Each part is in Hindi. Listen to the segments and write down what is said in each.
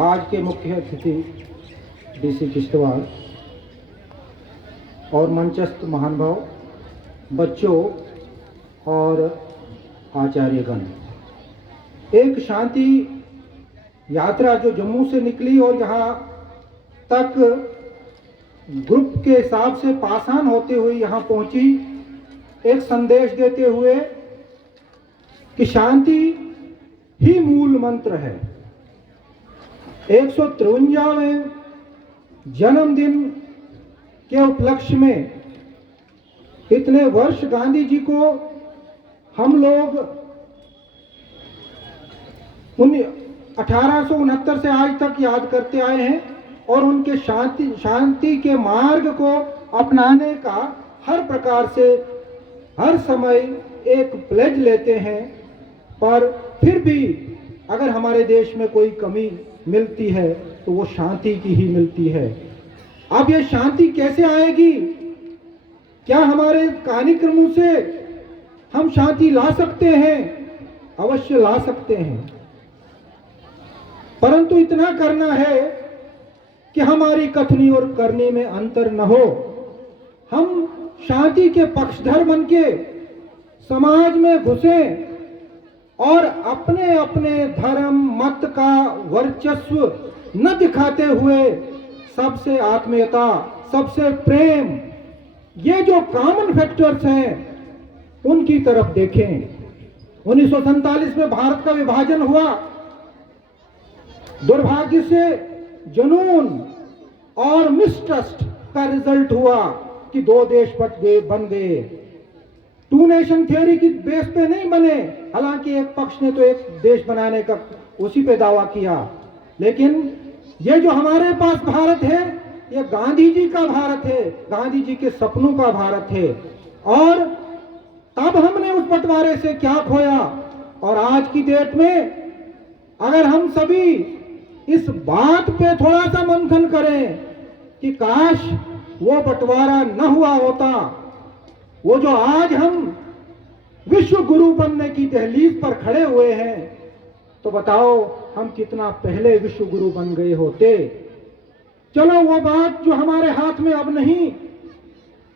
आज के मुख्य अतिथि डीसी किश्तवाड़ और मंचस्थ महानुभाव, बच्चों और आचार्यगण, एक शांति यात्रा जो जम्मू से निकली और यहाँ तक ग्रुप के हिसाब से पासान होते हुए यहाँ पहुंची, एक संदेश देते हुए कि शांति ही मूल मंत्र है। 153वें जन्मदिन के उपलक्ष्य में इतने वर्ष गांधी जी को हम लोग 1869 से आज तक याद करते आए हैं और उनके शांति के मार्ग को अपनाने का हर प्रकार से हर समय एक प्लेज लेते हैं। पर फिर भी अगर हमारे देश में कोई कमी मिलती है तो वो शांति की ही मिलती है। अब ये शांति कैसे आएगी? क्या हमारे कार्यक्रमों से हम शांति ला सकते हैं? अवश्य ला सकते हैं, परंतु इतना करना है कि हमारी कथनी और करनी में अंतर न हो। हम शांति के पक्षधर बनके समाज में घुसें और अपने अपने धर्म मत का वर्चस्व न दिखाते हुए सबसे आत्मीयता, सबसे प्रेम, ये जो कॉमन फैक्टर्स हैं उनकी तरफ देखें। 1947 में भारत का विभाजन हुआ। दुर्भाग्य से जुनून और मिसट्रस्ट का रिजल्ट हुआ कि दो देश बन गए। टू नेशन थियोरी की बेस पे नहीं बने, हालांकि एक पक्ष ने तो एक देश बनाने का उसी पे दावा किया, लेकिन ये जो हमारे पास भारत है ये गांधी जी का भारत है, गांधी जी के सपनों का भारत है। और तब हमने उस बंटवारे से क्या खोया, और आज की डेट में अगर हम सभी इस बात पे थोड़ा सा मंथन करें कि काश वो बंटवारा न हुआ होता, वो जो आज हम विश्व गुरु बनने की दहलीज पर खड़े हुए हैं, तो बताओ हम कितना पहले विश्व गुरु बन गए होते। चलो वो बात जो हमारे हाथ में अब नहीं,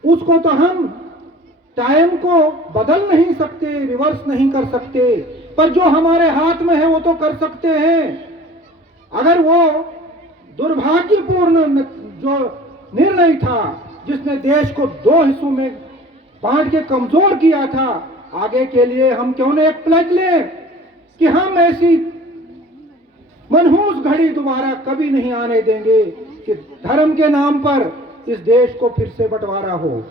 उसको तो हम टाइम को बदल नहीं सकते, रिवर्स नहीं कर सकते, पर जो हमारे हाथ में है वो तो कर सकते हैं। अगर वो दुर्भाग्यपूर्ण जो निर्णय था जिसने देश को दो हिस्सों में बांट के कमजोर किया था, आगे के लिए हम क्यों न एक प्लेज लें कि हम ऐसी मनहूस घड़ी दोबारा कभी नहीं आने देंगे कि धर्म के नाम पर इस देश को फिर से बंटवारा हो।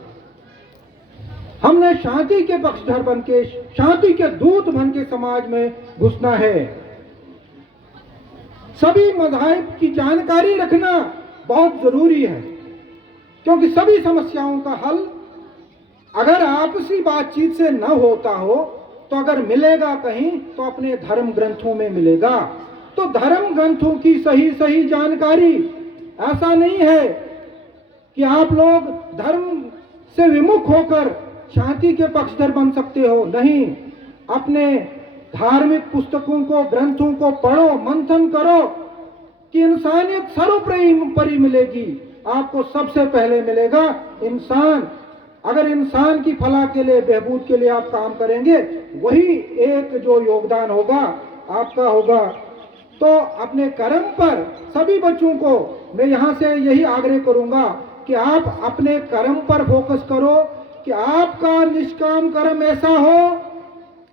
हमने शांति के पक्षधर बनके, शांति के दूत बनके समाज में घुसना है। सभी मज़ाहिब की जानकारी रखना बहुत जरूरी है, क्योंकि सभी समस्याओं का हल अगर आपसी बातचीत से न होता हो तो अगर मिलेगा कहीं तो अपने धर्म ग्रंथों में मिलेगा। तो धर्म ग्रंथों की सही जानकारी, ऐसा नहीं है कि आप लोग धर्म से विमुख होकर शांति के पक्षधर बन सकते हो। नहीं, अपने धार्मिक पुस्तकों को, ग्रंथों को पढ़ो, मंथन करो कि इंसानियत सर्वोपरि मिलेगी। आपको सबसे पहले मिलेगा इंसान। अगर इंसान की फलाह के लिए, बहबूद के लिए आप काम करेंगे, वही एक जो योगदान होगा आपका होगा। तो अपने कर्म पर सभी बच्चों को मैं यहाँ से यही आग्रह करूँगा कि आप अपने कर्म पर फोकस करो, कि आपका निष्काम कर्म ऐसा हो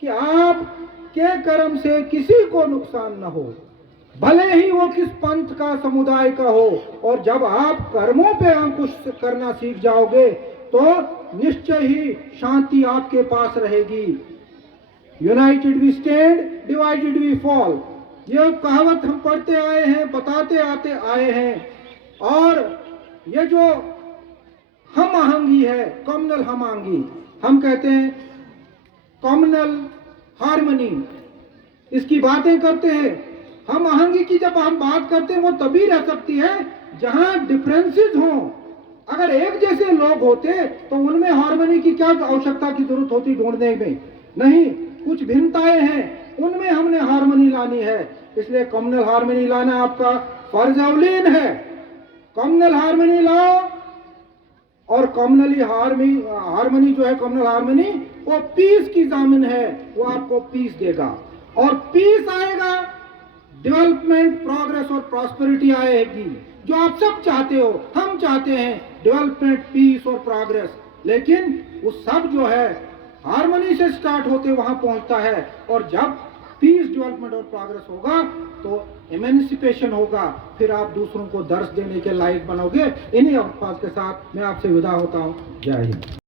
कि आपके कर्म से किसी को नुकसान न हो, भले ही वो किस पंथ का, समुदाय का हो। और जब आप कर्मों पे अंकुश करना सीख जाओगे तो निश्चय ही शांति आपके पास रहेगी। United we stand, divided we fall, यह कहावत हम पढ़ते आए हैं, बताते आते आए हैं। और ये जो हम आहंगी है, कम्युनल हम आहंगी, हम कहते हैं कम्युनल हार्मनी, इसकी बातें करते हैं। हम आहंगी की जब हम बात करते हैं वो तभी रह सकती है जहां डिफरेंसेस हों। अगर एक जैसे लोग होते तो उनमें हार्मनी की क्या आवश्यकता की जरूरत होती ढूंढने में? नहीं, कुछ भिन्नताएं हैं, उनमें हमने हार्मनी लानी है। इसलिए कम्युनल हार्मनी लाना आपका फर्ज औलीन है। कम्युनल हार्मनी लाओ, और कम्युनली हार्मनी जो है, कम्युनल हार्मनी वो पीस की जामिन है, वो आपको पीस देगा। और पीस आएगा, डेवलपमेंट, प्रोग्रेस और प्रॉस्पेरिटी आएगी, जो आप सब चाहते हो। हम चाहते हैं डेवलपमेंट, पीस और प्रोग्रेस, लेकिन वो सब जो है हार्मनी से स्टार्ट होते वहां पहुंचता है। और जब पीस, डेवलपमेंट और प्रोग्रेस होगा तो एमेंसिपेशन होगा, फिर आप दूसरों को दर्श देने के लायक बनोगे। इन्हीं अल्फाज के साथ मैं आपसे विदा होता हूं। जय हिंद।